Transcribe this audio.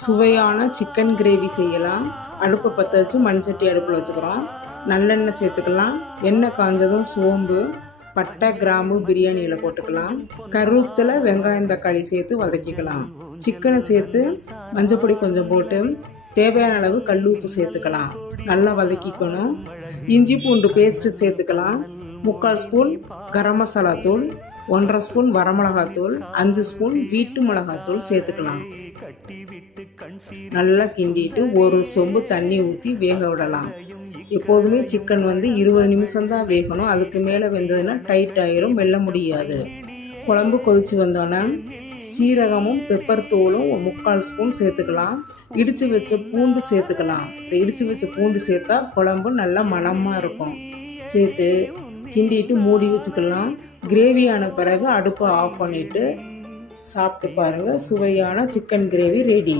சுவையான chicken gravy செய்யலாம். அடுப்பை பற்ற வச்சு மண் சட்டி அடுப்பில் வச்சுக்கிறோம். நல்லெண்ணெய் சேர்த்துக்கலாம். எண்ணெய் காஞ்சதும் சோம்பு, பட்டை, கிராம்பு, பிரியாணி இலை போட்டுக்கலாம். கருவேப்பிலை, வெங்காயம், தக்காளி சேர்த்து வதக்கிக்கலாம். சிக்கனை சேர்த்து மஞ்சப்பொடி கொஞ்சம் போட்டு தேவையான அளவு கல் உப்பு சேர்த்துக்கலாம். நல்லா வதக்கிக்கணும். இஞ்சி பூண்டு பேஸ்ட்டு சேர்த்துக்கலாம். 3/4 ஸ்பூன் கரம் மசாலா தூள், 1/2 ஸ்பூன் வரமிளகாத்தூள், 5 ஸ்பூன் வீட்டு மிளகாத்தூள் சேர்த்துக்கலாம். நல்லா கிண்டிட்டு ஒரு சொம்பு தண்ணி ஊற்றி வேக விடலாம். எப்போதுமே சிக்கன் 20 நிமிஷம் தான் வேகணும். அதுக்கு மேலே வெந்ததுன்னா டைட் ஆயிரும், வெல்ல முடியாது. குழம்பு கொதித்து வந்தோன்னே சீரகமும் பெப்பர் தூளும் 3/4 ஸ்பூன் சேர்த்துக்கலாம். இடித்து வச்ச பூண்டு சேர்த்துக்கலாம். இந்த இடித்து வச்ச பூண்டு சேர்த்தா குழம்பு நல்லா மணமாக இருக்கும். சேர்த்து கிண்டிட்டு மூடி வச்சுக்கலாம். கிரேவி ஆன பிறகு அடுப்பை ஆஃப் பண்ணிவிட்டு சாப்பிட்டு பாருங்கள். சுவையான சிக்கன் கிரேவி ரெடி.